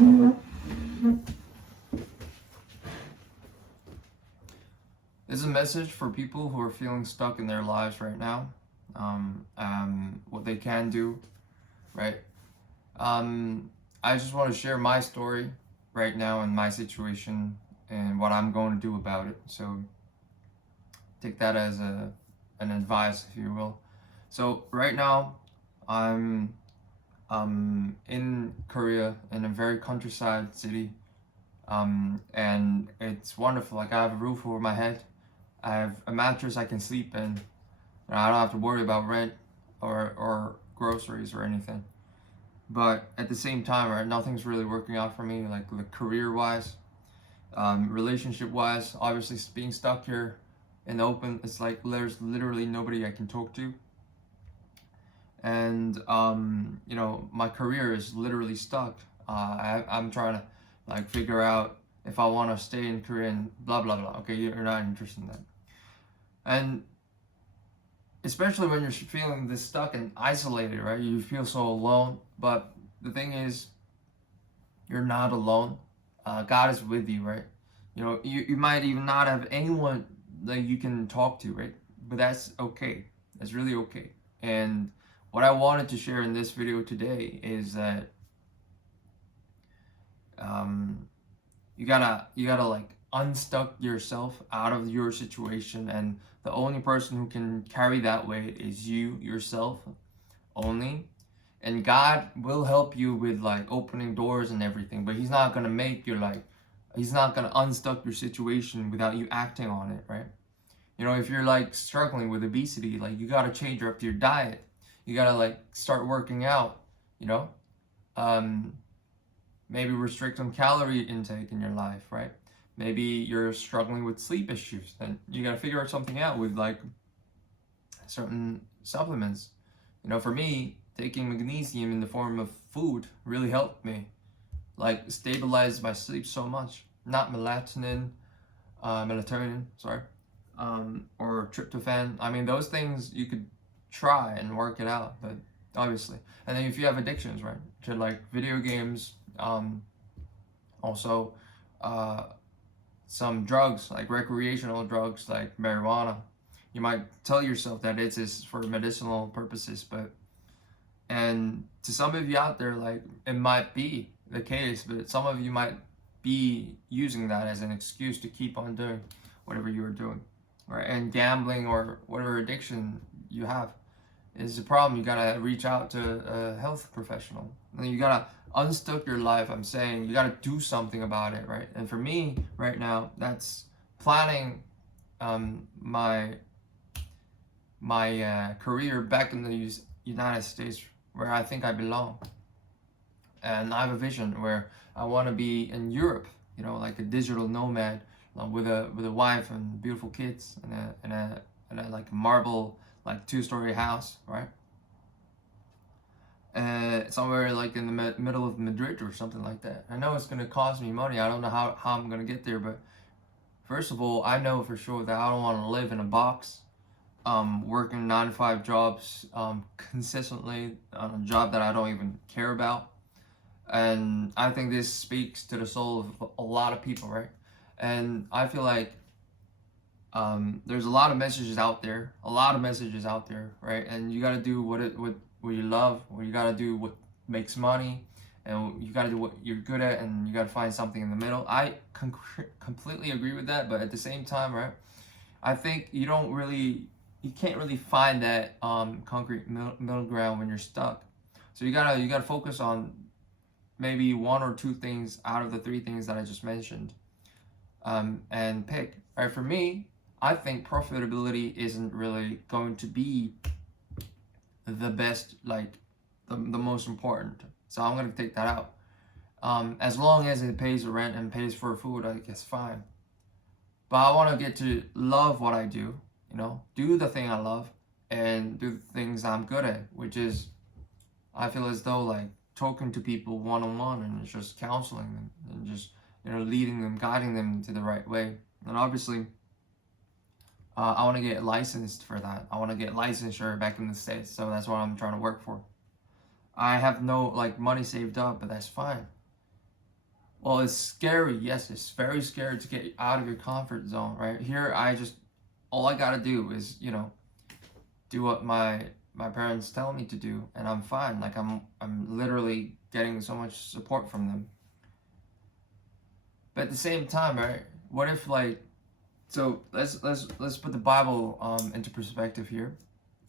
This is a message for people who are feeling stuck in their lives right now. What they can do, right? I just want to share my story right now and my situation and what I'm going to do about it. So take that as an advice, if you will. So right now, I'm in Korea in a very countryside city, and it's wonderful. Like I have a roof over my head, I have a mattress I can sleep in, and I don't have to worry about rent or groceries or anything. But at the same time, right, nothing's really working out for me, like career wise, relationship wise. Obviously, being stuck here in the open, it's like there's literally nobody I can talk to, and my career is literally stuck. I'm trying to like figure out if I want to stay in Korea and blah blah blah. Okay, you're not interested in that, and especially when you're feeling this stuck and isolated, right? You feel so alone. But the thing is, you're not alone. God is with you, right? You might even not have anyone that you can talk to, right? But that's okay. That's really okay. And what I wanted to share in this video today is that um, you gotta like unstuck yourself out of your situation, and the only person who can carry that weight is you yourself only. And God will help you with like opening doors and everything, but he's not gonna make you like he's not gonna unstuck your situation without you acting on it, right? If you're like struggling with obesity, like you gotta change up your diet. You gotta like start working out, you know um maybe restrict some calorie intake in your life, right? Maybe you're struggling with sleep issues, then you got to figure out something out with like certain supplements. For me, taking magnesium in the form of food really helped me, like stabilize my sleep so much. Not melatonin, sorry, or tryptophan. I mean, those things you could try and work it out, but obviously. And then if you have addictions, right, to like video games, also uh, some drugs, like recreational drugs like marijuana. You might tell yourself that it is for medicinal purposes, and to some of you out there, like it might be the case, but some of you might be using that as an excuse to keep on doing whatever you are doing, right? And gambling or whatever addiction you have is a problem. You gotta reach out to a health professional. And you gotta unstuck your life. I'm saying you gotta do something about it, right? And for me, right now, that's planning my career back in the United States, where I think I belong. And I have a vision where I want to be in Europe, like a digital nomad, with a wife and beautiful kids, and a like marble like 2-story house, right? Somewhere like in the middle of Madrid or something like that. I know it's gonna cost me money. I don't know how I'm gonna get there, but first of all, I know for sure that I don't want to live in a box, working 9 to 5 jobs consistently on a job that I don't even care about. And I think this speaks to the soul of a lot of people, right? And I feel like there's a lot of messages out there, right? And you got to do what you love, or you got to do what makes money, and you got to do what you're good at, and you got to find something in the middle. I completely agree with that, but at the same time, right? I think you can't really find that concrete middle ground when you're stuck. So you gotta focus on maybe 1 or 2 things out of the 3 things that I just mentioned, and pick. All right, for me, I think profitability isn't really going to be the best, like the most important. So I'm gonna take that out. As long as it pays the rent and pays for food, I guess fine. But I want to get to love what I do, do the thing I love, and do the things I'm good at, which is, I feel as though like talking to people one on one and just counseling them and just leading them, guiding them to the right way. And obviously, I want to get licensed for that. I want to get licensure back in the States, so that's what I'm trying to work for. I have no like money saved up, but that's fine. Well, it's scary. Yes, it's very scary to get out of your comfort zone, right? Here, all I gotta do is, do what my parents tell me to do, and I'm fine. Like I'm literally getting so much support from them. But at the same time, right? What if like, so let's put the Bible into perspective here,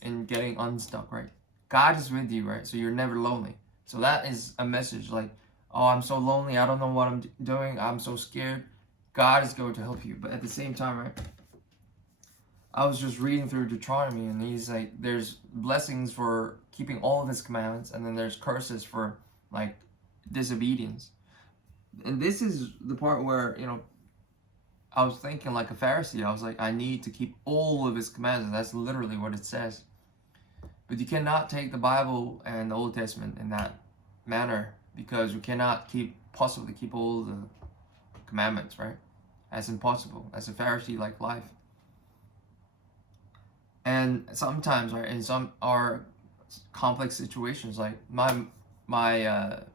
and getting unstuck, right? God is with you, right? So you're never lonely. So that is a message like, oh, I'm so lonely. I don't know what I'm doing. I'm so scared. God is going to help you. But at the same time, right? I was just reading through Deuteronomy, and he's like, there's blessings for keeping all of his commandments, and then there's curses for like disobedience. And this is the part where, I was thinking like a Pharisee. I was like, I need to keep all of his commandments. That's literally what it says. But you cannot take the Bible and the Old Testament in that manner, because you cannot possibly keep all the commandments, right? That's impossible. That's a Pharisee-like life. And sometimes, right, in some are complex situations, like my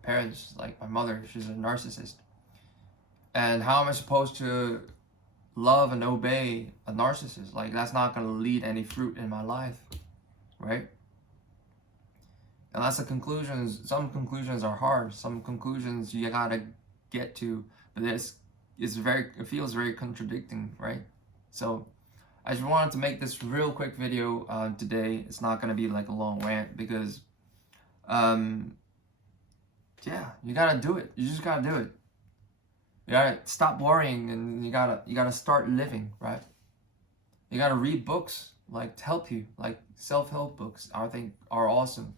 parents, like my mother, she's a narcissist. And how am I supposed to love and obey a narcissist? Like, that's not going to lead any fruit in my life, right? And that's the conclusions. Some conclusions are hard. Some conclusions you gotta get to, but it feels very contradicting, right? So I just wanted to make this real quick video today. It's not gonna be like a long rant, because yeah, you gotta do it. You just gotta do it. You gotta stop worrying, and you gotta start living, right? You gotta read books like to help you, like self-help books. I think are awesome.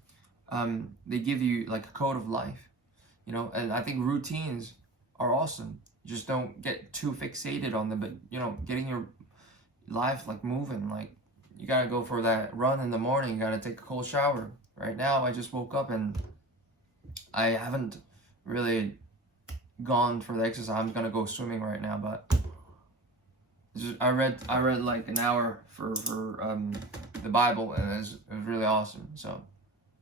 They give you like a code of life, and I think routines are awesome. You just don't get too fixated on them, but getting your life like moving. Like, you gotta go for that run in the morning. You gotta take a cold shower. Right now, I just woke up and I haven't really gone for the exercise. I'm gonna go swimming right now, but I read like an hour for the Bible, and it was really awesome. So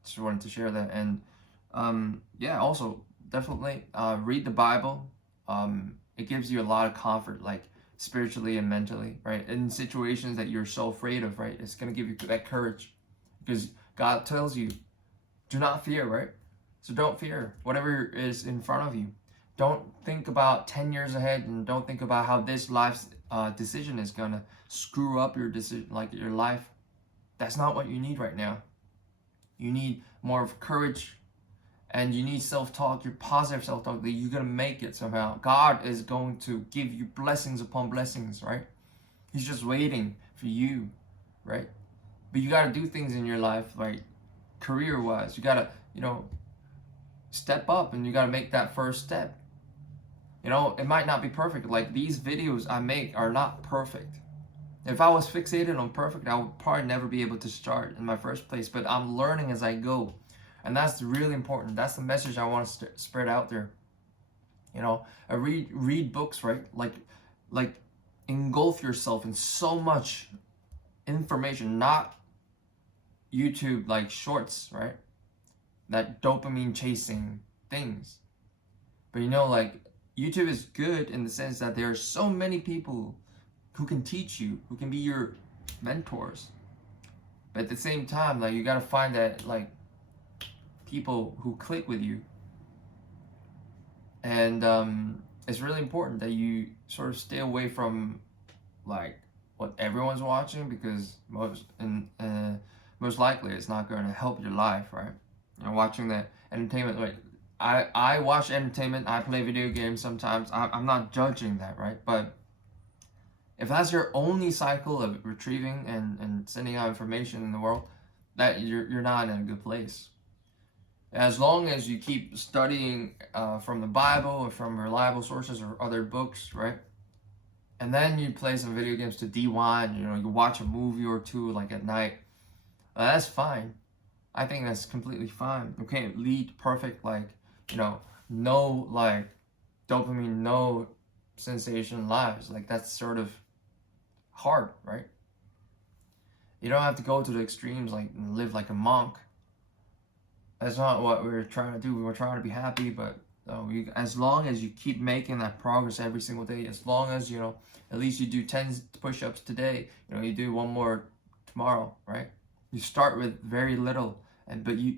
just wanted to share that. And yeah, also definitely read the Bible. It gives you a lot of comfort, like spiritually and mentally, right? In situations that you're so afraid of, right? It's gonna give you that courage, because God tells you, do not fear, right? So don't fear whatever is in front of you. Don't think about 10 years ahead, and don't think about how this life's decision is gonna screw up your decision, like your life. That's not what you need right now. You need more of courage, and you need self-talk, your positive self-talk, that you're gonna make it somehow. God is going to give you blessings upon blessings, right? He's just waiting for you, right? But you gotta do things in your life, like career-wise. You gotta, step up, and you gotta make that first step. It might not be perfect. Like, these videos I make are not perfect. If I was fixated on perfect, I would probably never be able to start in my first place. But I'm learning as I go, and that's really important. That's the message I want to spread out there. I read books, right? Like engulf yourself in so much information, not YouTube like shorts, right? That dopamine chasing things. But like, YouTube is good in the sense that there are so many people who can teach you, who can be your mentors. But at the same time, like, you gotta find that like people who click with you. And it's really important that you sort of stay away from like what everyone's watching, because most likely it's not going to help your life, right? Watching the entertainment, like I watch entertainment, I play video games sometimes. I'm not judging that, right? But if that's your only cycle of retrieving and sending out information in the world, that you're not in a good place. As long as you keep studying from the Bible or from reliable sources or other books, right? And then you play some video games to de-wind, you watch a movie or two like at night, that's fine. I think that's completely fine. You can't lead perfect, like, no like dopamine, no sensation lives. Like, that's sort of hard, right? You don't have to go to the extremes, like live like a monk. That's not what we're trying to do. We were trying to be happy, but So as long as you keep making that progress every single day, as long as, at least you do 10 push-ups today, you do one more tomorrow, right? You start with very little, but you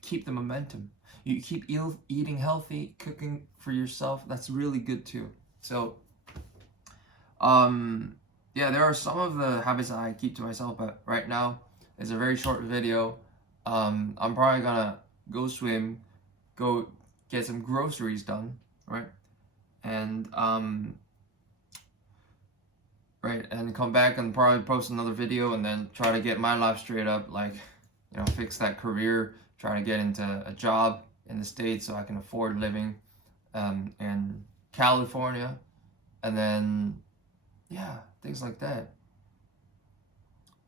keep the momentum. You keep eating healthy, cooking for yourself. That's really good too. So, yeah, there are some of the habits that I keep to myself, but right now it's a very short video. I'm probably gonna go swim, go get some groceries done, right? And and come back and probably post another video, and then try to get my life straight up, like, fix that career, try to get into a job in the States so I can afford living in California, and then, yeah, things like that.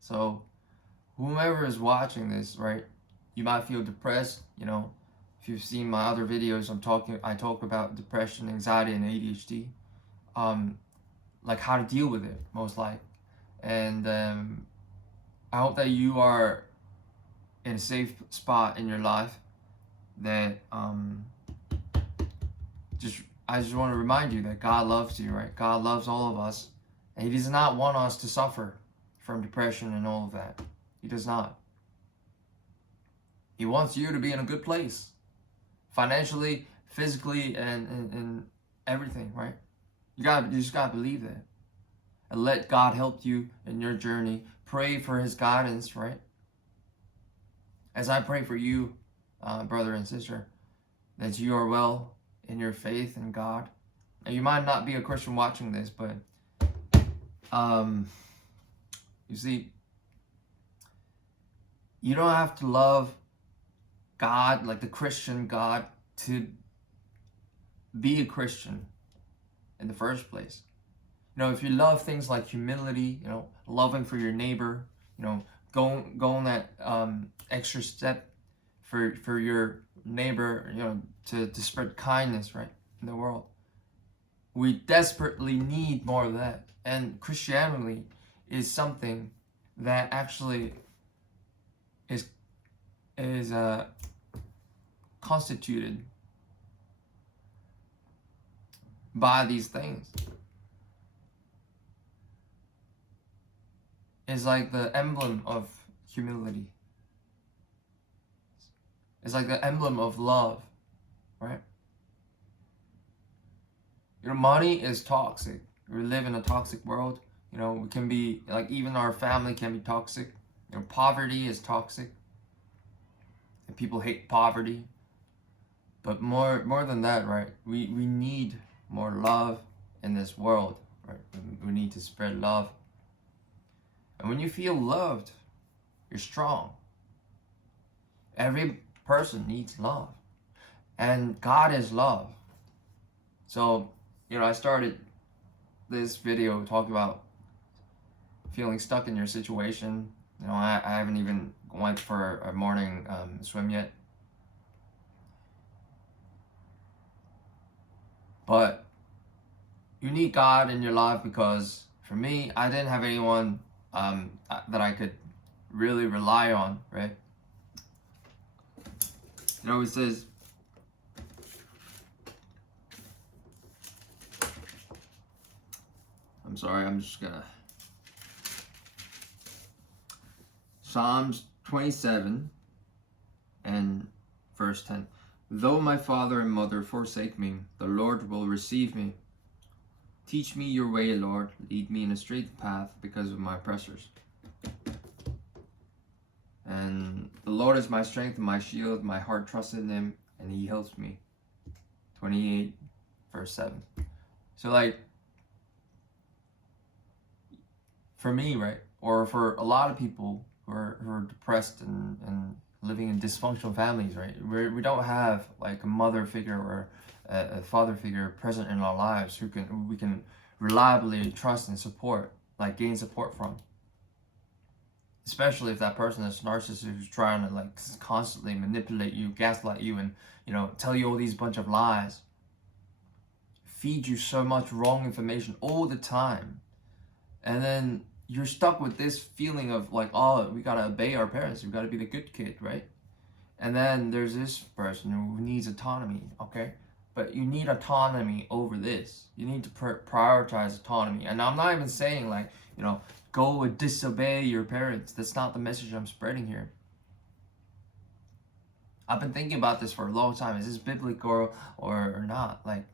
So whomever is watching this, right, you might feel depressed, if you've seen my other videos, I talk about depression, anxiety, and ADHD, like how to deal with it, most likely. And I hope that you are in a safe spot in your life, that I just want to remind you that God loves you, right? God loves all of us, and He does not want us to suffer from depression and all of that. He does not. He wants you to be in a good place, financially, physically, and everything, right? You just gotta believe that, and let God help you in your journey. Pray for His guidance, right? As I pray for you, brother and sister, that you are well in your faith in God. And you might not be a Christian watching this, but you see, you don't have to love God, like the Christian God, to be a Christian in the first place. If you love things like humility, loving for your neighbor, going that extra step for your neighbor, to spread kindness, right, in the world. We desperately need more of that. And Christianity is something that actually is constituted by these things. It's like the emblem of humility. It's like the emblem of love, right? Money is toxic. We live in a toxic world. We can be, like, even our family can be toxic. Poverty is toxic. And people hate poverty. But more than that, right? We need more love in this world, right? We need to spread love. And when you feel loved, you're strong. Every person needs love. And God is love. So, I started this video talking about feeling stuck in your situation. I haven't even went for a morning swim yet. But you need God in your life, because for me, I didn't have anyone that I could really rely on, right? It says, I'm sorry, I'm just gonna, Psalms 27 and verse 10. Though my father and mother forsake me, the Lord will receive me. Teach me your way, Lord. Lead me in a straight path because of my oppressors. And the Lord is my strength and my shield. My heart trusts in Him, and He helps me. 28 verse 7. So, like, for me, right, or for a lot of people who are depressed and living in dysfunctional families, right, we don't have like a mother figure or a father figure present in our lives who we can reliably trust and support, like gain support from. Especially if that person is narcissist, who's trying to like constantly manipulate you, gaslight you, and tell you all these bunch of lies, feed you so much wrong information all the time, and then you're stuck with this feeling of like, oh, we gotta obey our parents, we gotta be the good kid, right? And then there's this person who needs autonomy, okay? But you need autonomy over this. You need to prioritize autonomy. And I'm not even saying like, you know, go and disobey your parents. That's not the message I'm spreading here. I've been thinking about this for a long time. Is this biblical or not? Like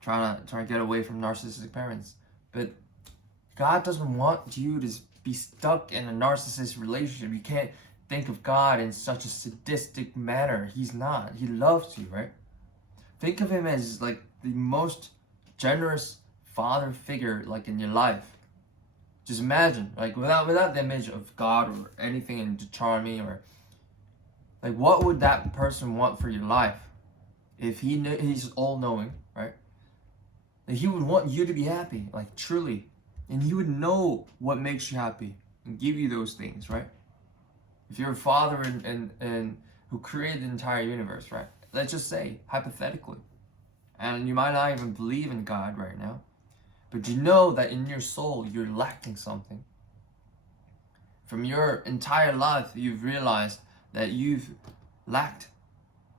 trying to get away from narcissistic parents. But God doesn't want you to be stuck in a narcissistic relationship. You can't think of God in such a sadistic manner. He's not. He loves you, right? Think of him as like the most generous father figure like in your life. Just imagine, like without the image of God or anything in Deuteronomy, or like what would that person want for your life if he knew, he's all knowing, right? Like he would want you to be happy, like truly, and he would know what makes you happy and give you those things, right? If you're a father and who created the entire universe, right? Let's just say hypothetically, and you might not even believe in God right now, but you know that in your soul you're lacking something. From your entire life, you've realized that you've lacked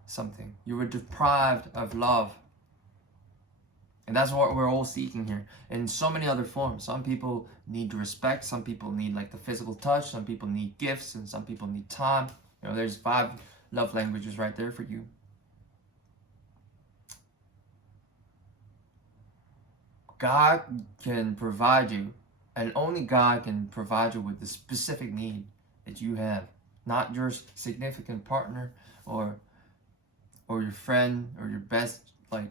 something. You were deprived of love. And that's what we're all seeking here in so many other forms. Some people need respect, some people need like the physical touch, some people need gifts, and some people need time. You know, there's 5 love languages right there for you. God can provide you, and only God can provide you with the specific need that you have, not your significant partner or your friend or your best, like,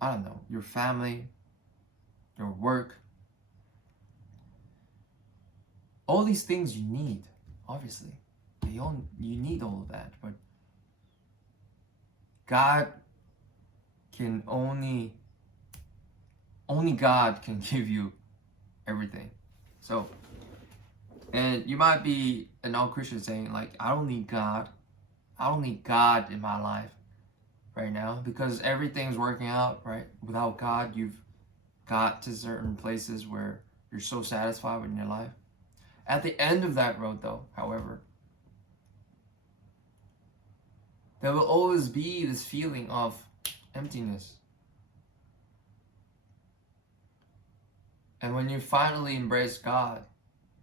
I don't know, your family, your work. All these things you need, obviously. You need all of that, but God can only God can give you everything. So, and you might be a non-Christian saying like, I don't need God. I don't need God in my life right now because everything's working out, right? Without God, you've got to certain places where you're so satisfied with your life. At the end of that road, though, however, there will always be this feeling of emptiness. And when you finally embrace God,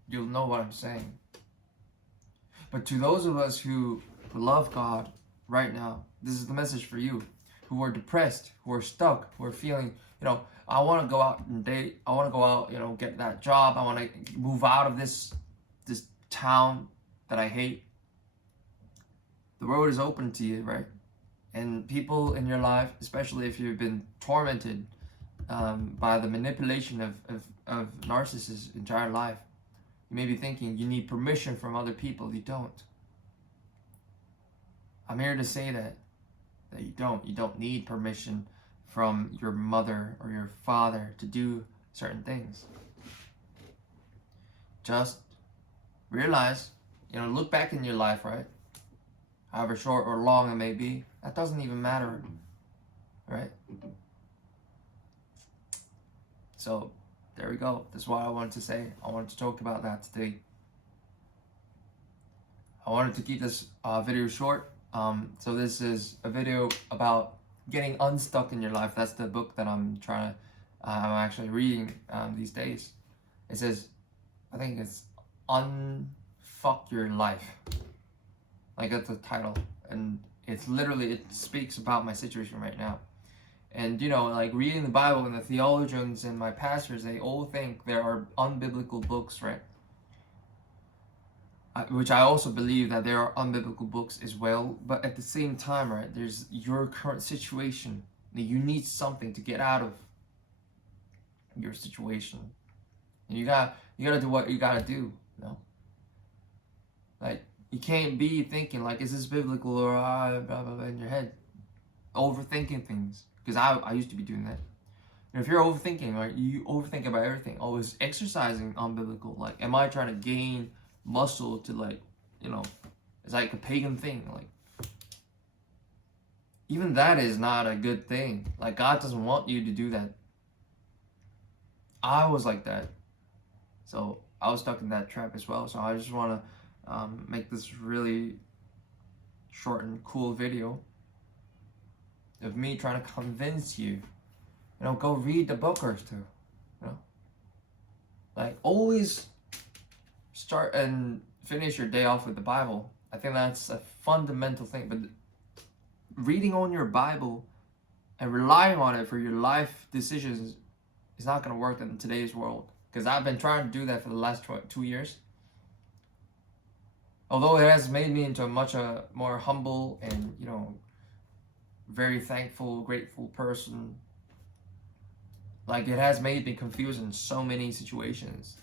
you'll know what I'm saying. But to those of us who love God right now, this is the message for you, who are depressed, who are stuck, who are feeling, you know, I want to go out and date, I want to go out, you know, get that job, I want to move out of this town that I hate. The road is open to you, right? And people in your life, especially if you've been tormented by the manipulation of narcissists' entire life, you may be thinking you need permission from other people. You don't. I'm here to say that you don't. You don't need permission from your mother or your father to do certain things. Just realize, you know, look back in your life, right? However short or long it may be, that doesn't even matter, right? So there we go. That's what I wanted to say. I wanted to talk about that today. I wanted to keep this video short. So this is a video about getting unstuck in your life. That's the book that I'm actually reading these days. It says, I think it's Unfuck Your Life. Like that's the title. And it's literally, it speaks about my situation right now. And, you know, like reading the Bible and the theologians and my pastors, they all think there are unbiblical books, right? Which I also believe that there are unbiblical books as well. But at the same time, right, there's your current situation. You need something to get out of your situation. And you gotta do what you gotta do, you know? Like, you can't be thinking like, is this biblical or blah, blah, blah in your head. Overthinking things. Because I used to be doing that. And if you're overthinking, right, you overthink about everything. Oh, is exercising unbiblical? Like, am I trying to gain muscle to, like, you know, it's like a pagan thing. Like, even that is not a good thing. Like, God doesn't want you to do that. I was like that. So I was stuck in that trap as well. So I just want to make this really short and cool video. of me trying to convince you, go read the book or two. Like, always start and finish your day off with the Bible. I think that's a fundamental thing. But reading on your Bible and relying on it for your life decisions is not going to work in today's world. Because I've been trying to do that for the last 2 years. Although it has made me into a much more humble and, very thankful, grateful person. Like, it has made me confused in so many situations.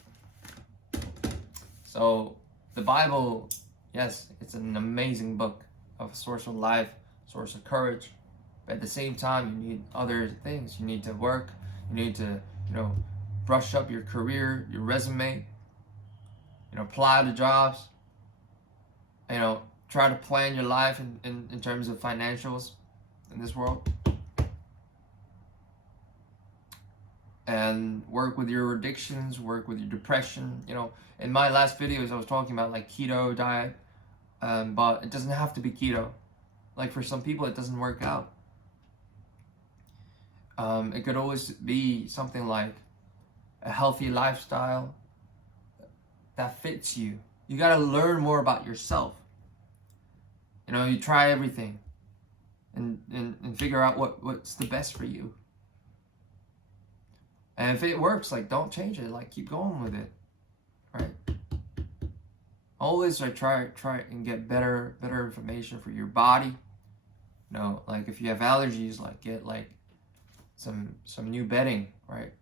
So, the Bible, yes, it's an amazing book, of a source of life, source of courage. But at the same time, you need other things. You need to work. You need to, brush up your career, your resume. Apply to jobs. Try to plan your life in terms of financials in this world. And work with your addictions, work with your depression. In my last videos, I was talking about like keto diet, but it doesn't have to be keto. Like, for some people, it doesn't work out. It could always be something like a healthy lifestyle that fits you. You gotta learn more about yourself. You try everything and figure out what's the best for you. And if it works, like, don't change it. Like, keep going with it, right? Always try and get better information for your body. Like, if you have allergies, like, get like some new bedding, right?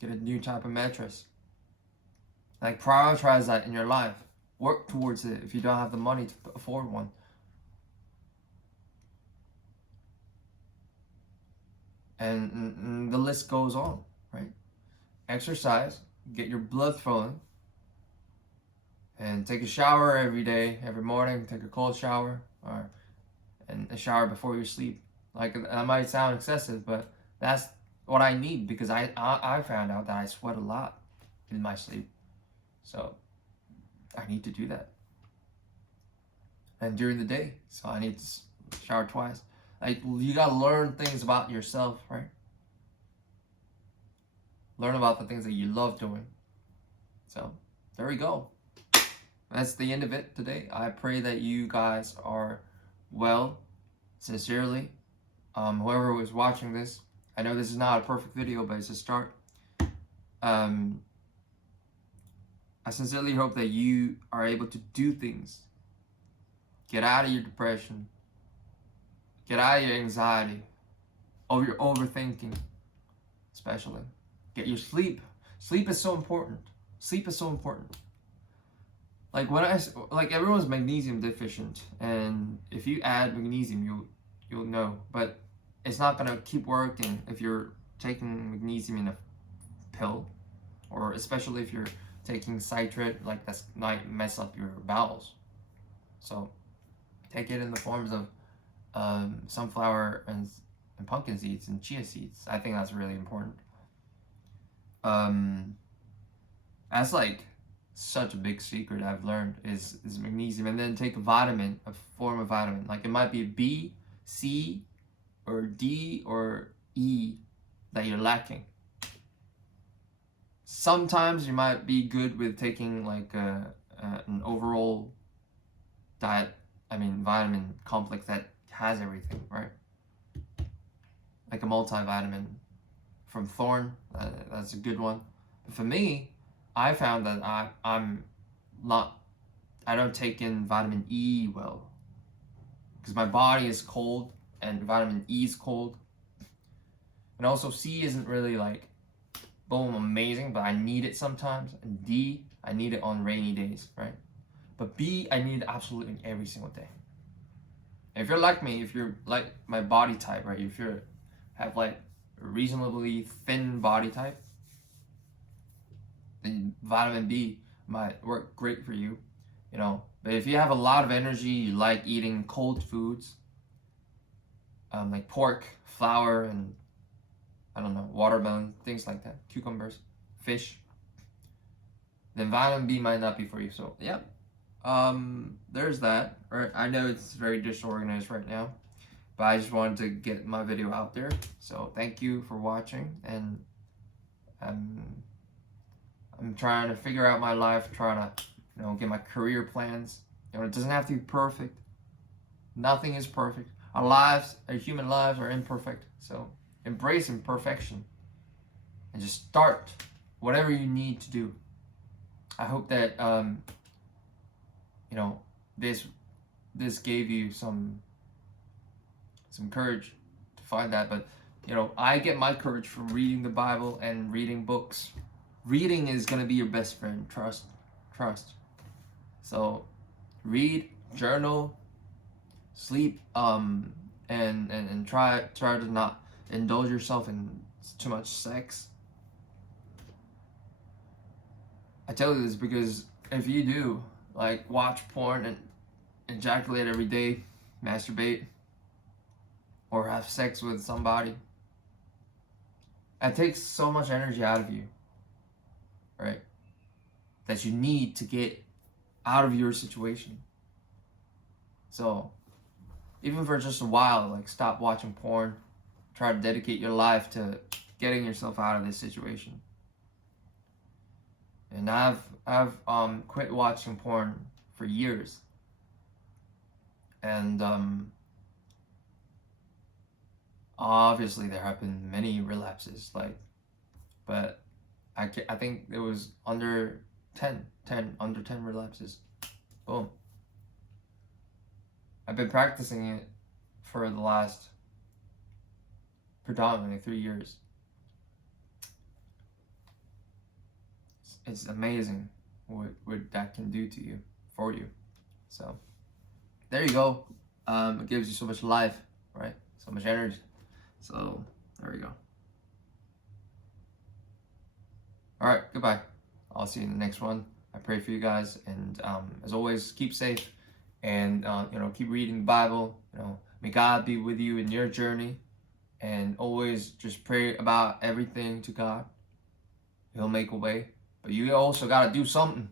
Get a new type of mattress. Like, prioritize that in your life. Work towards it if you don't have the money to afford one. And the list goes on, right? Exercise, get your blood flowing, and take a shower every day, every morning. Take a cold shower, and a shower before you sleep. Like, that might sound excessive, but that's what I need, because I found out that I sweat a lot in my sleep. So I need to do that. And during the day, so I need to shower twice. Like, you gotta learn things about yourself, right? Learn about the things that you love doing. So there we go. That's the end of it today. I pray that you guys are well, sincerely. Whoever was watching this, I know this is not a perfect video, but it's a start. I sincerely hope that you are able to do things. Get out of your depression. Get out of your anxiety. Of your overthinking, especially. Get your sleep. Sleep is so important. Sleep is so important. Like, everyone's magnesium deficient, and if you add magnesium, you'll know. But it's not gonna keep working if you're taking magnesium in a pill, or especially if you're taking citrate. Like, that's might mess up your bowels. So take it in the forms of sunflower and pumpkin seeds and chia seeds. I think that's really important. That's like such a big secret I've learned is magnesium. And then take a vitamin, a form of vitamin. Like, it might be B, C, or D, or E that you're lacking. Sometimes you might be good with taking like an overall diet, vitamin complex that has everything, right? Like a multivitamin from Thorne, that's a good one. But for me, I found that I don't take in vitamin E well, because my body is cold and vitamin E is cold. And also C isn't really like, boom, amazing, but I need it sometimes. And D, I need it on rainy days, right? But B, I need it absolutely every single day. If you're like me, if you're like my body type, right? If you have like a reasonably thin body type, then vitamin B might work great for you, But if you have a lot of energy, you like eating cold foods, like pork, flour, and watermelon, things like that, cucumbers, fish, then vitamin B might not be for you. So yeah, there's that. Right? I know it's very disorganized right now, But I just wanted to get my video out there. So thank you for watching, and I'm trying to figure out my life, trying to, get my career plans. It doesn't have to be perfect. Nothing is perfect. Our human lives are imperfect. So embrace imperfection and just start whatever you need to do. I hope that this gave you some courage to find that. But I get my courage from reading the Bible and reading books. Reading is gonna be your best friend. Trust. So read, journal, sleep, and try to not indulge yourself in too much sex. I tell you this because if you do, like, watch porn and ejaculate every day, masturbate, or have sex with somebody, it takes so much energy out of you, right? That you need to get out of your situation. So even for just a while, like, stop watching porn. Try to dedicate your life to getting yourself out of this situation. And I've quit watching porn for years, and obviously there have been many relapses, but I think it was under 10 relapses. Boom. I've been practicing it for the last predominantly 3 years. It's amazing what that can do to you, for you. So there you go. It gives you so much life, right? So much energy. So there we go. All right, goodbye. I'll see you in the next one. I pray for you guys, and as always, keep safe, and keep reading the Bible. May God be with you in your journey, and always just pray about everything to God. He'll make a way. But you also got to do something.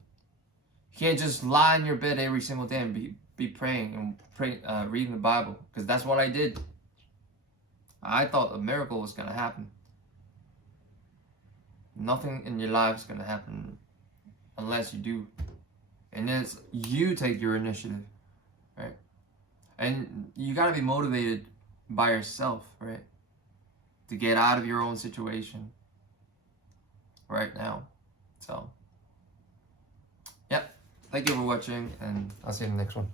You can't just lie in your bed every single day and be praying and reading the Bible, because that's what I did. I thought a miracle was going to happen. Nothing in your life is going to happen unless you do. And it's you take your initiative, right? And you got to be motivated by yourself, right? To get out of your own situation right now. So, yep. Thank you for watching, and I'll see you in the next one.